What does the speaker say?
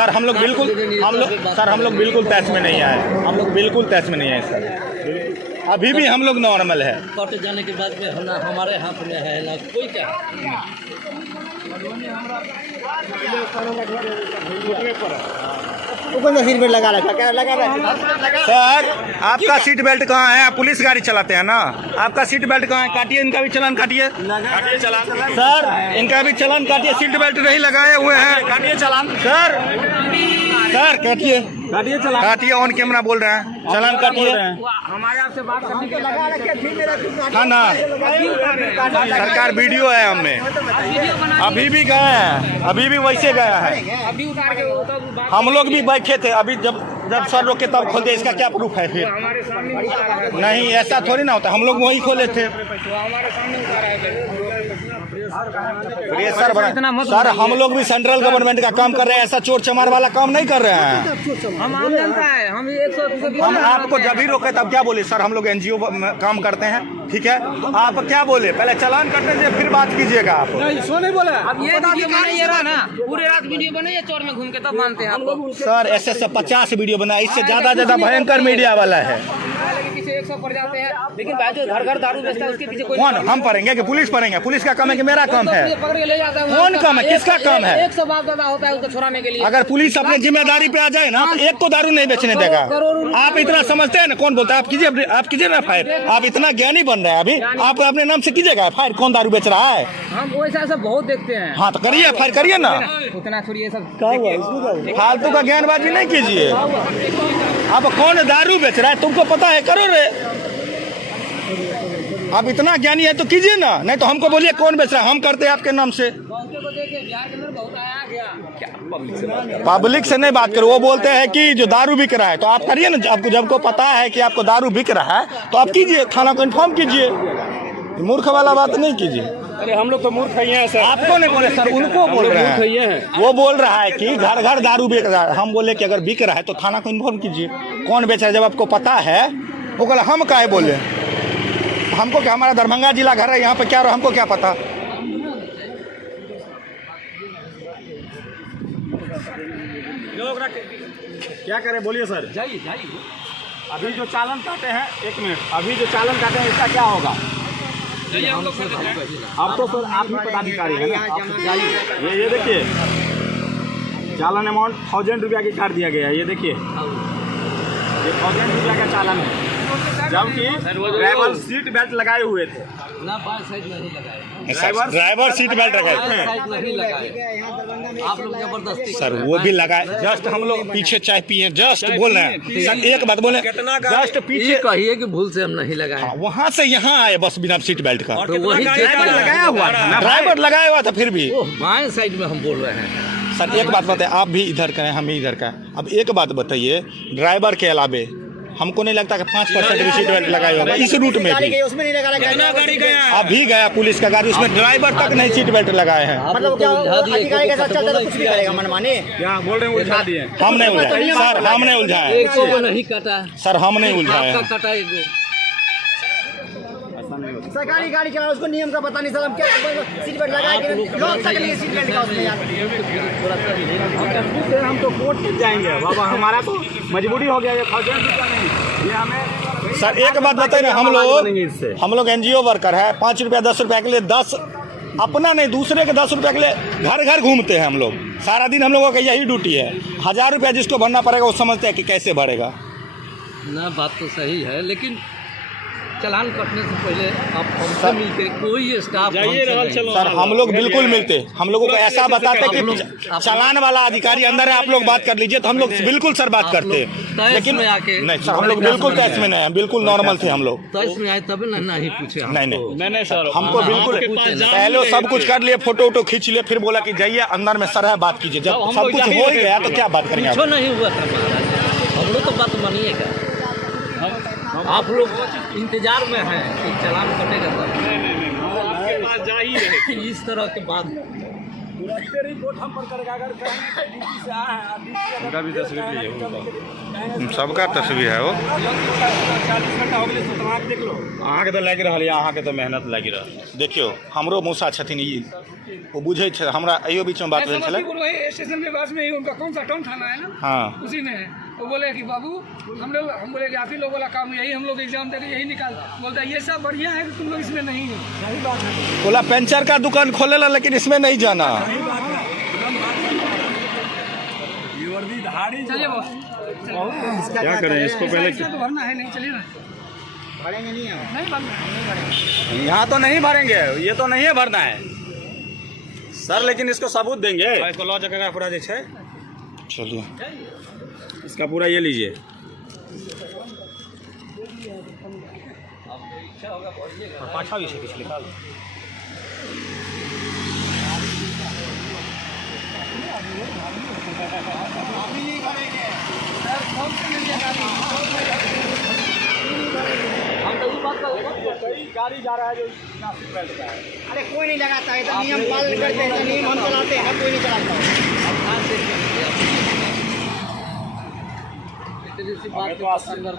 Sir हम लोग बिल्कुल तैश में नहीं आए, हम लोग बिल्कुल तैश में नहीं आए सर, अभी भी हम लोग नॉर्मल है। कट जाने के बाद में हमारे हाथ में है ना कोई क्या। सीट बेल्ट लगा रखा, क्या लगा रहा है? सर आपका सीट बेल्ट कहाँ है? आप पुलिस गाड़ी चलाते हैं ना, आपका सीट बेल्ट कहाँ है? काटिए, इनका भी चालान काटिए, काटिए चालान सर, इनका भी चालान काटिए, सीट बेल्ट नहीं लगाए हुए हैं, काटिए चालान सर, सर काटिए, काटिए चालान, काटिए, ऑन कैमरा बोल रहे हैं, चालान काटिए। हमारे आपसे बात करने के लगा रखे फिर मेरा हाँ ना, सरकार वीडियो है हमें, अभी भी गए हैं, अभी भी वैसे गया है, हम लोग भी बैठे थे, अभी जब सर रोके तब खोलते, इसका क्या प्रूफ है फिर? नहीं ऐसा थोड़ी ना होता, हम लोग वही खोले थे। सर हम लोग भी सेंट्रल गवर्नमेंट का काम कर रहे हैं, ऐसा चोर चमार वाला काम नहीं कर रहे हैं। हम आम जनता है, हम आपको जब भी रोके तब क्या बोले? सर हम लोग एनजीओ में काम करते हैं, ठीक है, आप क्या बोले? पहले चालान करते थे फिर बात कीजिएगा आप। नहीं बोला। अब ये वीडियो बनाइए ना, पूरे रात वीडियो बनाइए चोर में घूम के, तब मानते हैं आपको। सर ऐसे 50 वीडियो बनाए, इससे ज्यादा भयंकर मीडिया वाला है। पीछे 100 पड़ जाते हैं, लेकिन भाई जो घर घर दारू बेचता है उसके पीछे कोई कौन? हम पढ़ेंगे कि पुलिस पढ़ेंगे? पुलिस का काम है कि मेरा काम है? पकड़ के ले जाता है। कौन काम है? किसका काम है? 100 बाप दादा होता है उसको छुड़ाने के लिए। अगर पुलिस अपने जिम्मेदारी पे आ जाए ना तो एक को दारू नहीं बेचने देगा। आप इतना समझते हैं ना? कौन बोलता है? आप कीजिए ना फायर, आप इतना ज्ञानी बन रहे हैं अभी, आप अपने नाम से कीजिएगा फायर, कौन दारू बेच रहा है? हम वैसा सब बहुत देखते हैं। हाँ तो करिए, फायर करिए ना, उतना छोड़िए सब, फालतू का ज्ञानबाजी नहीं कीजिए। अब कौन दारू बेच रहा है तुमको पता है, करो रे। आप इतना ज्ञानी है तो कीजिए ना, नहीं तो हमको बोलिए कौन बेच रहा है, हम करते हैं आपके नाम से। पब्लिक से नहीं बात करो, वो बोलते हैं कि जो दारू बिक रहा है तो आप करिए ना, आपको जब को पता है कि आपको दारू बिक रहा है तो आप कीजिए, थाना को इन्फॉर्म कीजिए, मूर्ख वाला बात नहीं कीजिए। अरे हम लोग तो मूर्ख ही हैं सर। आपको नहीं बोले सर, उनको बोल रहे हैं। वो बोल रहा है कि घर घर दारू बिक रहा है, हम बोले कि अगर बिक रहा है तो थाना को इन्फॉर्म कीजिए, कौन बेच रहा है। जब आपको पता है वो बोला हम काहे बोले, हमको क्या, हमारा दरभंगा जिला घर है, यहाँ पे क्या रहा हमको क्या पता। क्या करें बोलिए सर। जाइए जाइए। अभी जो चालान काटे हैं, एक मिनट, अभी जो चालान काटे हैं इसका क्या होगा? अब तो सर आप ही पदाधिकारी है ना, आप जाइए। ये देखिए चालान अमाउंट 1000 रुपया की काट दिया गया है, ये देखिए, ये 1000 रुपया का चालान है, जबकि ड्राइवर सीट बेल्ट लगाए हुए थे ना, बाहर साइड नहीं लगाए, ड्राइवर सीट बेल्ट लगाए साइड नहीं लगाए, आप लोग जबरदस्ती सर, वो भी लगाए। जस्ट हम लोग पीछे चाय पिए, जस्ट बोल रहे हैं सर, एक बात बोले, जस्ट पीछे कहिए कि भूल से हम नहीं लगाए, वहाँ से यहाँ आए बस बिना सीट बेल्ट का, तो वही ड्राइवर लगाया हुआ था, ड्राइवर लगाया हुआ था फिर भी। बाएं साइड में हम बोल रहे हैं सर। एक बात बताइए, आप भी इधर का हैं, हम भी इधर का। अब एक बात बताइए, ड्राइवर के अलावे हमको नहीं लगता कि 5% भी सीट बेल्ट लगाए होगा इस रूट में भी। उसमें नहीं लगा रखा, अभी गया पुलिस का गाड़ी, उसमें ड्राइवर तक नहीं सीट बेल्ट लगाए हैं। मतलब क्या अधिकारी के साथ चलता तो कुछ भी करेगा मनमानी। क्या बोल रहे हैं, उलझा दिए। हम नहीं उलझाए सर, हम नहीं उलझाए, एक को नहीं काटा सर हम नहीं उलझाए, आपका काटा एक को। सरकारी गाड़ी चला, उसको नियम का पता नहीं सर, हम क्या सीट बेल्ट लगाए कि लोग तक नहीं सीट बेल्ट का उसमें यार। हम तो कोर्ट में जाएंगे बाबा, हमारा तो मजबूरी हो गया, ये 1000 रुपया नहीं, ये हमें। सर एक बात बताइए ना, हम लोग एनजीओ वर्कर है, 5 रुपया 10 रुपया के लिए 10 अपना नहीं दूसरे के 10 रुपया के लिए घर घर घूमते हैं हम लोग, सारा दिन हम लोगों का यही ड्यूटी है। 1000 रुपया जिसको भरना पड़ेगा वो समझते हैं कि कैसे भरेगा ना। बात तो सही है, लेकिन चालान कटने से पहले आप हमसे मिलते, कोई स्टाफ सर, हम लोग बिल्कुल मिलते, हम लोगों को ऐसा बताते कि चालान वाला अधिकारी अंदर है, आप लोग बात कर लीजिए, तो हम लोग बिल्कुल सर बात करते, लेकिन नहीं सर, हम लोग बिल्कुल तैश में नहीं है, बिल्कुल नॉर्मल थे हम लोग। तैश में आए तब नहीं पूछे, नहीं सर, हमको बिल्कुल पहले सब कुछ कर लिए, फोटो वोटो खींच लिए, फिर बोला कि जाइए अंदर में सर है बात कीजिए। जब सब कुछ हो गया तो क्या बात करेंगे? कुछ नहीं हुआ था महाराज, हम लोग तो बात मानिएगा, आप लोग इंतजार में हैं कि चालान कटेगा तब। आपके पास जा ही रहे इस तरह के बात उनका भी तस्वीर लीजिए उनका। सबका तस्वीर है वो। 40 घंटा हो गए तो आँख देख लो। अहाँ के तो लग रहा है, अहाँ के तो मेहनत लगी रहा। देखियो हमरो मौसा छथिन ई, वो बुझे छे, हमरा अयो बीच में बात भेल छले। वही स्टेशन के पास में ही उनका कौन सा टाउन थाना है ना, हाँ उसी में है। वो बोले कि बाबू हम बोले कि आप ही लोगों वाला काम यही, हम लोग एग्जाम दे के यही निकाल, बोलता है ये सब बढ़िया है कि तुम लोग इसमें नहीं है। बोला पंचर का दुकान खोले ला, लेकिन इसमें नहीं जाना। चलिए बॉस, क्या करें इसको पहले इसका तो भरना है, नहीं चलिए ना, भरेंगे नहीं हम। नहीं भरना। यहाँ तो नहीं भरेंगे, ये तो नहीं है भरना है सर, लेकिन इसको सबूत देंगे। इसको लॉ जगह का पूरा जे छे, चलिए इसका पूरा ये लीजिए। पाछा भी है पिछले साल। गाड़ी जा रहा है जो अरे कोई नहीं लगाता है, तो नियम पालन करते हैं, तो नियम हम चलाते हैं, कोई नहीं चलाता है। इतनी सी बात अंदर